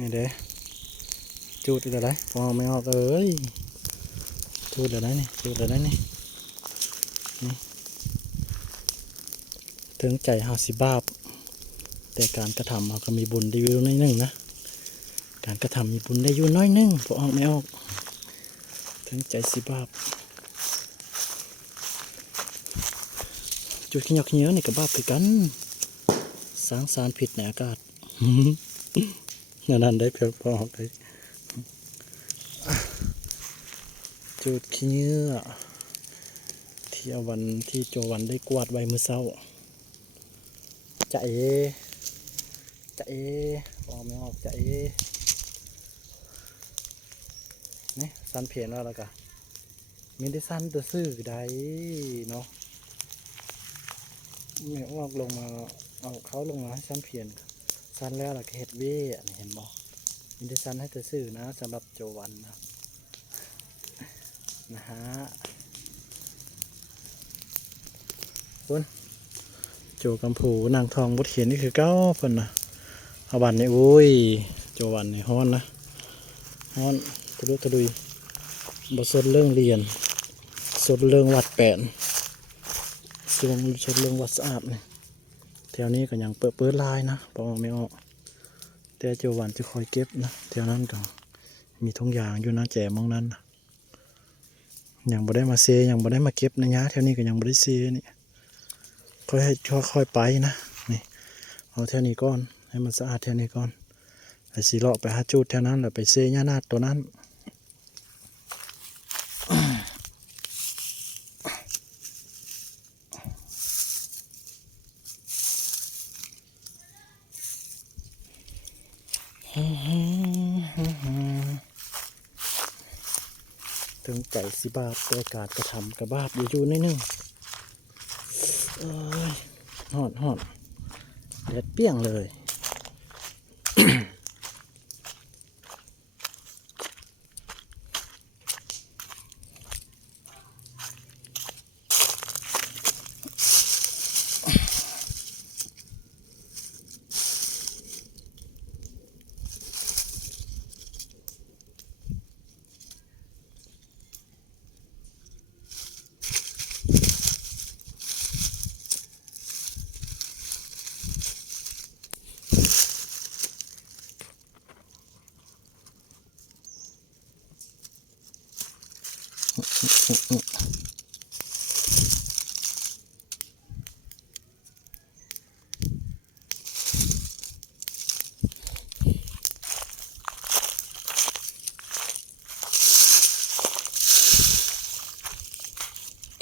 นี่เด้จูดอะไรได้พอไม่ออกเอ้ยจูดอะไรนี่จูดอะไรนี่ถึงใจ50 บาทแต่การกระทำเราก็มีบุญได้อยู่น้อยนึงนะการกระทำมีบุญได้อยู่น้อยนึงพอออกไม่ออกถึงใจ10 บาทจุดขี้ยอกขี้เยอะนี่กับบาปคือกันสร้างสารผิดในอากาศนั่นได้เพียงพอออกเลยจุดขี้เยอะที่เอาวันที่โจวันได้กวาดใบมือเศร้าจะเอออกไม่ออกจะเอนี่สั้นเพียนแล้วก็มีได้สั้นตัวซื่อได้เนาะไม่ออกลงมาเอาเขาลงมาให้สั้นเพียนสั้นแล้วล่ะเห็ดเว่เห็นบ่มีได้สั้นให้ตัวซื่อนะสำหรับโจวันนะฮะคุณโจกัมพูนางทองบดเขียนนี่คือเก้าเพิ่นนะเอาวันนี่โอ้ยโจวันนี่ฮ้อนนะฮ้อนทะลุทะลุยบทสดเรื่องเรียนสดเรื่องวัดแปนสดเรื่องวัดสะอาดเนี่ยแถวนี้ก็ยังเปิดลายนะปอกไม่ออกแต่โจวันจะคอยเก็บนะแถวนั้นก็มีทุ่งยางอยู่นะแจมองนั้นยังบ่ได้มาเซยังบ่ได้มาเก็บนะยะแถวนี้ก็ยังบ่ได้เซนี่ค่อยไปนะนี่เอาแถวนี้ก่อนให้มันสะอาดแถวนี้ก่อนไอ้สีเลาะไปหาจุดแถวนั้นแล้วไปเซย่านาดตัวนั้นถึงใจสิบาปแต่การกระทำกับบาปอยู่นิดนึงเอ้ยหอดเด็ดเปี้ยงเลย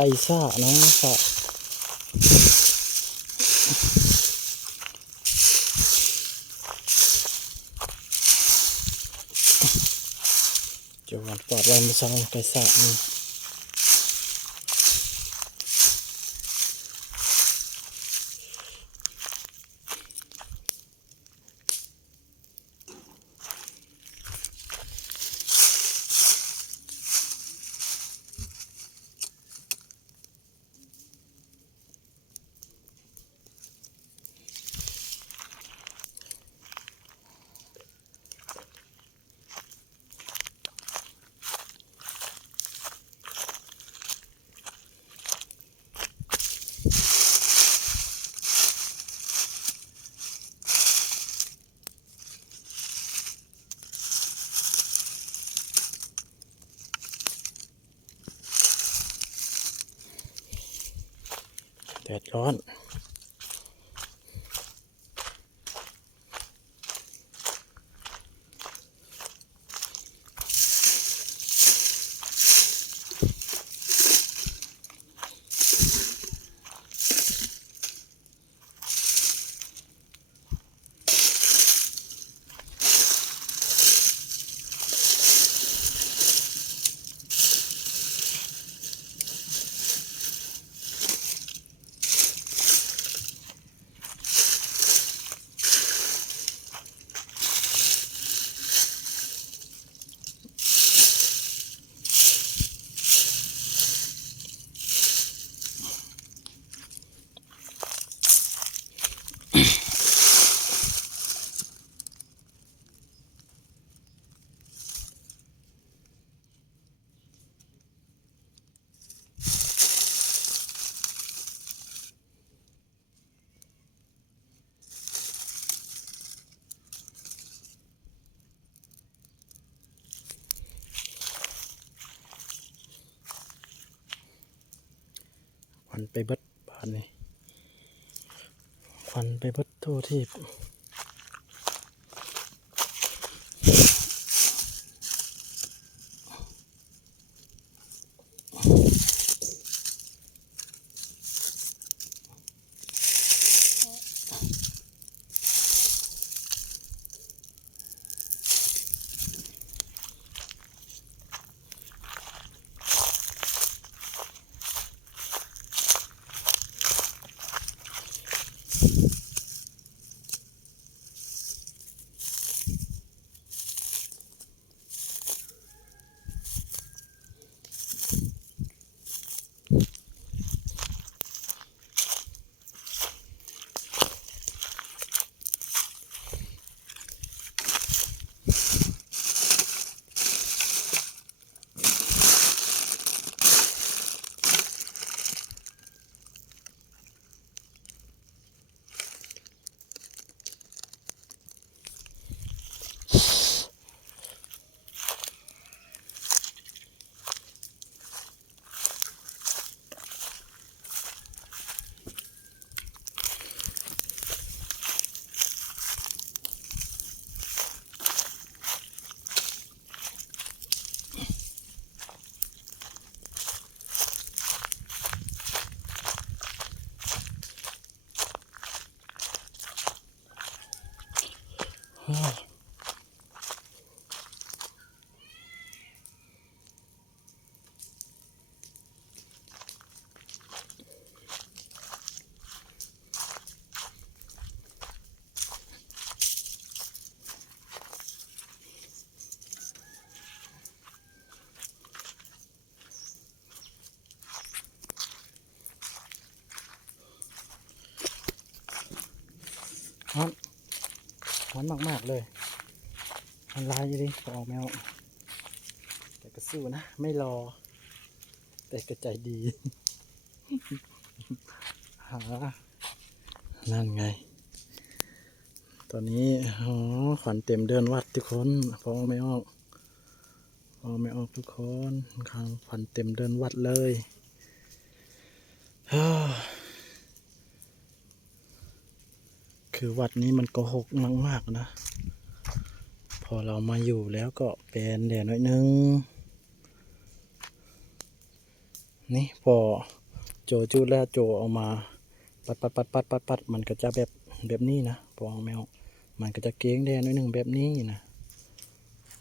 ไก่ซ่านะซ่าจะวันปลอดไว้ไม่ใช่ไก่ซ่านี่แดดร้อน วันไปเบิดบานนี่ควันไปเบิดทั่วที่ร้อนร้อนมากๆเลยมันลายอยู่ดิออกแมวแต่ก็สู้นะไม่รอแต่ก็ใจดี หานั่นไงตอนนี้อ๋อขวัญเต็มเดินวัดทุกคนพอไม่ออกทุกคนข้างขวัญเต็มเดินวัดเลยฮ่าคือวัดนี้มันก็หกมากๆนะพอเรามาอยู่แล้วก็เป็นเดี๋ยวน้อยนึงนี่พอโจจุดแล้วโจเอามาปัดมันก็จะแบบนี้นะพอเอาแมวมันก็จะเก้งแดงน้อยนึงแบบนี้นะ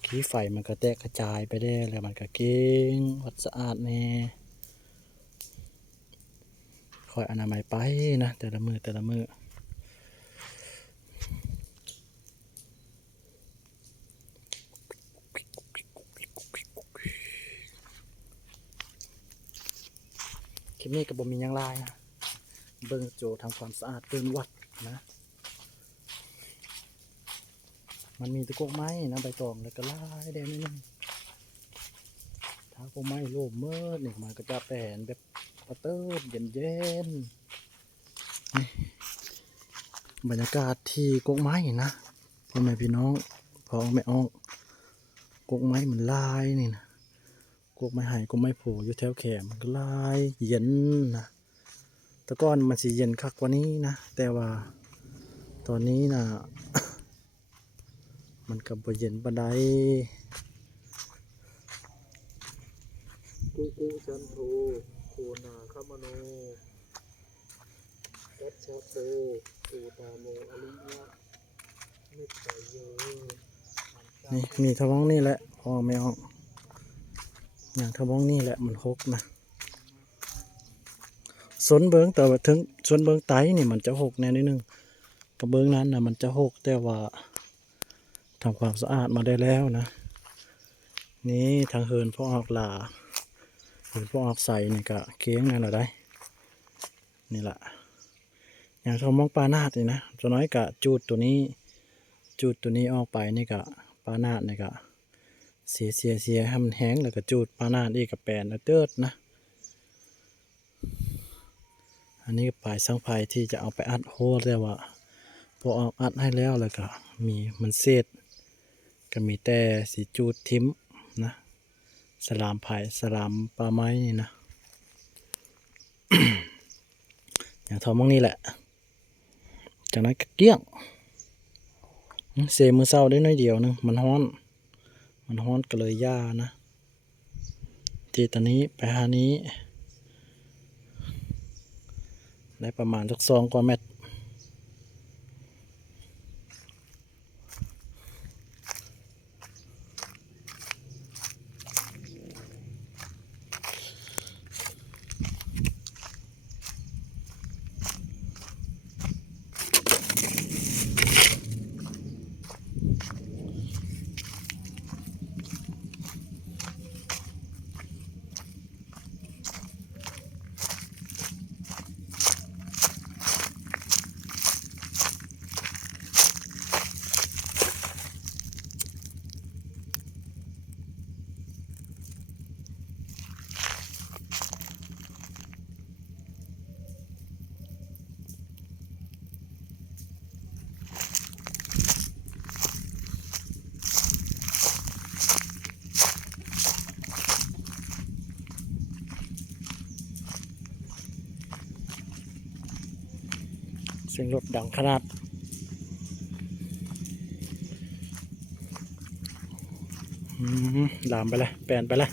ขี้ไฟมันก็แตกกระจายไปได้แล้วมันก็เก้งวัดสะอาดแน่คอยอนามัยไปนะแต่ละมือคลิปนี้ก็บ่มีหยังหลายนะเบิ่งโจทำความสะอาดเดินวัดนะมันมีตะกกไม้นะใบตองแล้วก็ลายแดงนิดนึงถ้าพวกไม้โลภเมื่อนี่มันก็จะแปลนแบบกระเติบเย็นนี่บรรยากาศที่กกไม้นะพ่อแม่พี่น้องพอไม่ออกกกไม้มันลายนี่นะกกไม้ไห่กกไม้โผล่อยู่แถวแขมมันก็ลายเย็นนะแต่ก่อนมันสิเย็นคักกว่านี้นะแต่ว่าตอนนี้นะ มันก็บ่เย็นปานใดกุกุจันโทโคนาคามโนกัจฉโตปูตาโมอริยะเมตไตโยนี่มีทะวองนี่แหละพอไม่ออกอย่างทะวองนี่แหละมันหกนะสนเบิงแต่ว่าถึงสนเบิงไตนี่มันจะหกแน่นิดนึงกระเบิงนั้นนะมันจะหกแต่ว่าทำความสะอาดมาได้แล้วนะนี่ทางเฮินพ่อออกหลาเฮินพ่อออกใส่นี่ก็เกี้ยงนั่นแหละได้นี่แหละอย่างทอมองปลานาดนี่นะตัวน้อยกะจูดตัวนี้ออกไปนี่กะปลานาดนี่กะเสียให้มันแห้งแล้วก็จูดปลานาดอีกกับแปนแล้วเติดนะอันนี้ปลายสังไพที่จะเอาไปอัดโฮแต่ว่าพอออกอัดให้แล้วก็มีมันเศษก็มีแต่สีจูดทิมนะสลามไผ่สลามปลาไม้นี่นะ อย่างทอมองนี่แหละจากนั้นก็เกลี้ยงเซมือเศร้าได้น้อยเดียวนึงมันฮ้อนก็เลยย่านะทีตอนนี้ไปหานี้ได้ประมาณสัก2 กว่าเม็ดเสียงรถดังขนาดลามไปเลยแปลนไปเลย